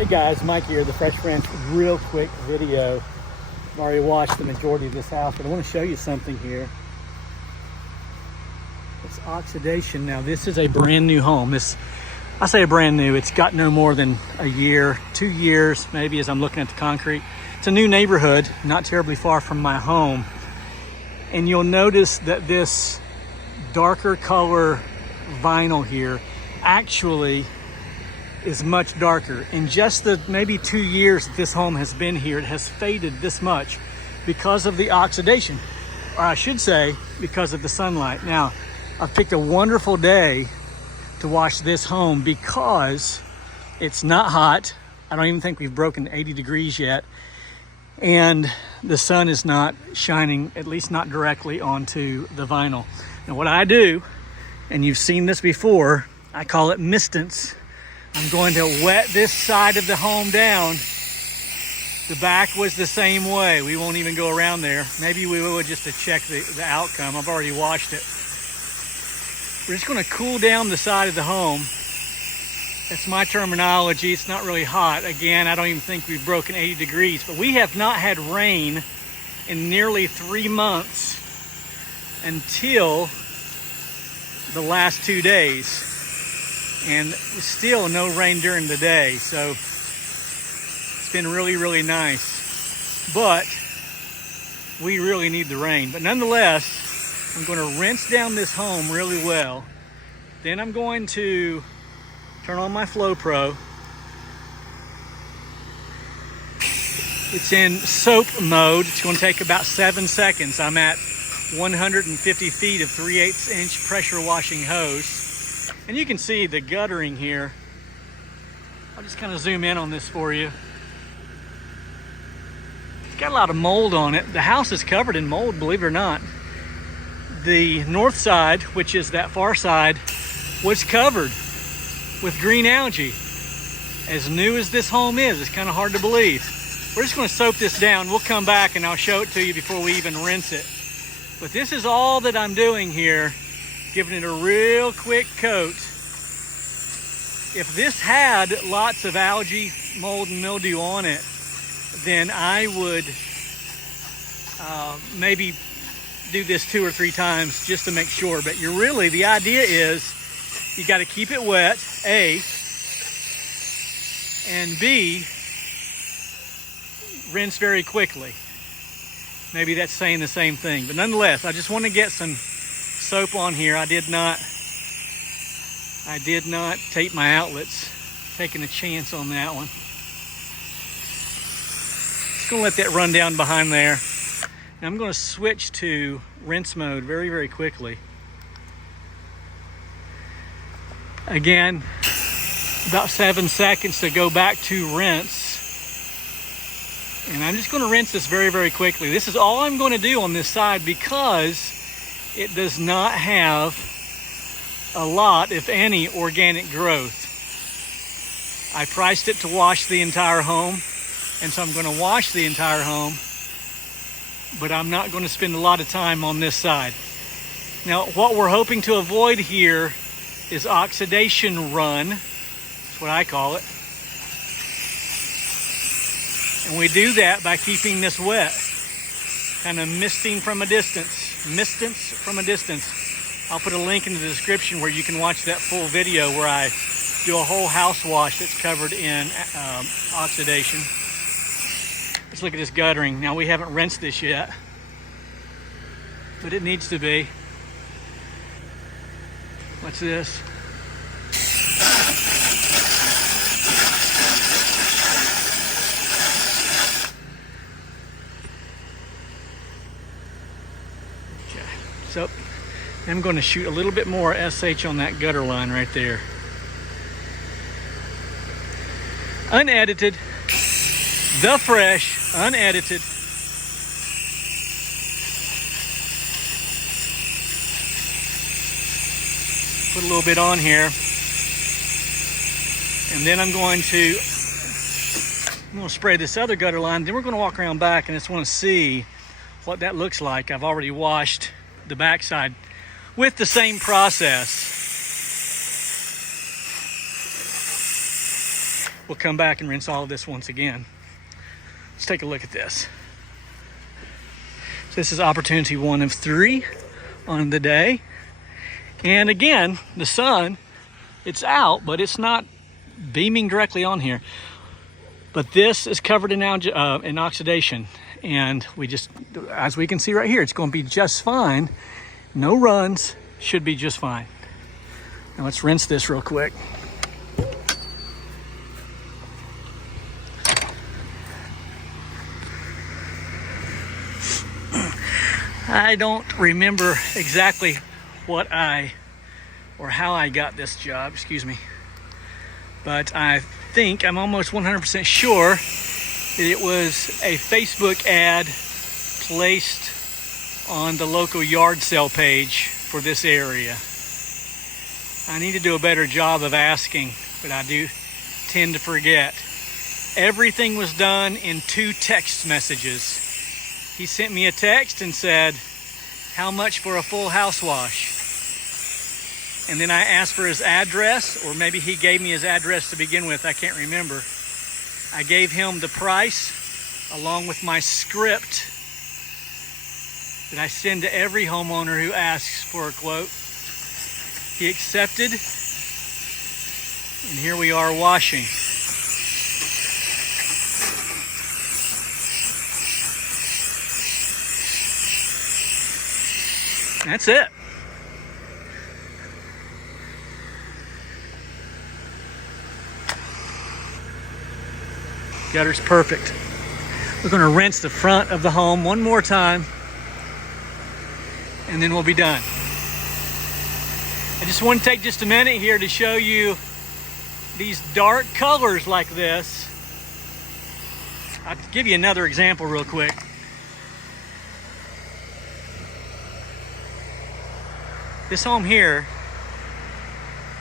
Hey guys, Mike here, the Fresh Ranch. Real quick video. I've already washed the majority of this house, but I want to show you something here. It's Oxidation. Now this is a brand new home. I say a brand new, it's got no more than a year, 2 years maybe, as I'm looking at the concrete. It's a new neighborhood, not terribly far from my home. And you'll notice that this darker color vinyl here actually is much darker. In just the maybe 2 years that this home has been here, it has faded this much because of the oxidation, or I should say because of the sunlight. Now, I've picked a wonderful day to wash this home because it's not hot. I don't even think we've broken 80 degrees yet. And the sun is not shining, at least not directly onto the vinyl. Now what I do, and you've seen this before, I call it MISTANCE. I'm going to wet this side of the home down. The back was the same way. We won't even go around there. Maybe we will just to check the outcome. I've already washed it. We're just going to cool down the side of the home. That's my terminology. It's not really hot. Again, I don't even think we've broken 80 degrees, but we have not had rain in nearly 3 months until the last 2 days. And still no rain during the day. So it's been really, really nice. But we really need the rain. But nonetheless, I'm going to rinse down this home really well. Then I'm going to turn on my Flow Pro. It's in soap mode. It's going to take about 7 seconds. I'm at 150 feet of 3/8 inch pressure washing hose. And you can see the guttering here. I'll just kind of zoom in on this for you. It's got a lot of mold on it. The house is covered in mold, believe it or not. The north side, which is that far side, was covered with green algae. As new as this home is, it's kind of hard to believe. We're just going to soap this down. We'll come back and I'll show it to you before we even rinse it. But this is all that I'm doing here, giving it a real quick coat. If this had lots of algae, mold, and mildew on it, then I would maybe do this 2 or 3 times just to make sure. But the idea is you got to keep it wet, A, and B, rinse very quickly. Maybe that's saying the same thing, but nonetheless, I just want to get some soap on here. I did not tape my outlets. Taking a chance on that one. Just gonna let that run down behind there. Now I'm going to switch to rinse mode very, very quickly. Again, about 7 seconds to go back to rinse. And I'm just going to rinse this very, very quickly. This is all I'm going to do on this side because it does not have a lot, if any, organic growth. I priced it to wash the entire home, and so I'm going to wash the entire home, but I'm not going to spend a lot of time on this side. Now, what we're hoping to avoid here is oxidation run. That's what I call it. And we do that by keeping this wet, kind of misting from a distance. Mistance from a distance. I'll put a link in the description where you can watch that full video where I do a whole house wash that's covered in oxidation. Let's look at this guttering. Now we haven't rinsed this yet, but it needs to be. What's this? So I'm going to shoot a little bit more SH on that gutter line right there. Unedited, the fresh, unedited. Put a little bit on here. And then I'm going to spray this other gutter line. Then we're going to walk around back and I just want to see what that looks like. I've already washed the backside with the same process. we'll come back and rinse all of this once again. Let's take a look at this. So this is opportunity 1 of 3 on the day. And again, the sun, it's out, but it's not beaming directly on here. But this is covered in oxidation. And we just, as we can see right here, it's going to be just fine. No runs, should be just fine. Now let's rinse this real quick. I don't remember exactly how I got this job, excuse me. But I think, I'm almost 100% sure that it was a Facebook ad placed on the local yard sale page for this area. I need to do a better job of asking, but I do tend to forget. Everything was done in 2 text messages. He sent me a text and said, "How much for a full house wash?" And then I asked for his address, or maybe he gave me his address to begin with, I can't remember. I gave him the price along with my script that I send to every homeowner who asks for a quote. He accepted, and here we are washing. That's it. Gutter's perfect. We're going to rinse the front of the home one more time, and then we'll be done. I just want to take just a minute here to show you these dark colors like this. I'll give you another example real quick. This home here,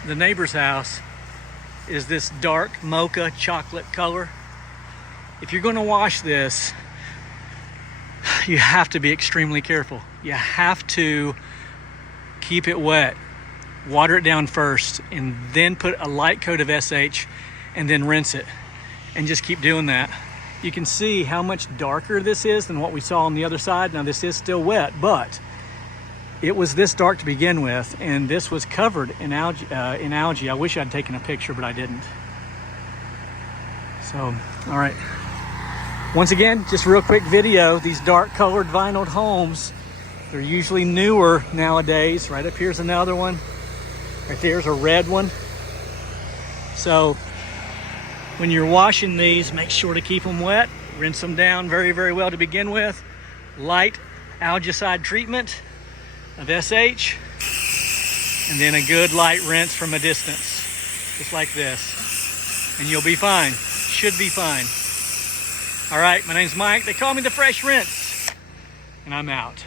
the neighbor's house, is this dark mocha chocolate color. If you're going to wash this, you have to be extremely careful. You have to keep it wet, water it down first, and then put a light coat of SH, and then rinse it, and just keep doing that. You can see how much darker this is than what we saw on the other side. Now this is still wet, but it was this dark to begin with, and this was covered in algae. I wish I'd taken a picture, but I didn't. So, all right. Once again, just a real quick video. These dark colored vinyl homes, they're usually newer nowadays. Right up here's another one. Right there's a red one. So when you're washing these, make sure to keep them wet. Rinse them down very, very well to begin with. Light algicide treatment of SH, and then a good light rinse from a distance, just like this, and you'll be fine. Should be fine. All right, my name's Mike. They call me the Fresh Rinse, and I'm out.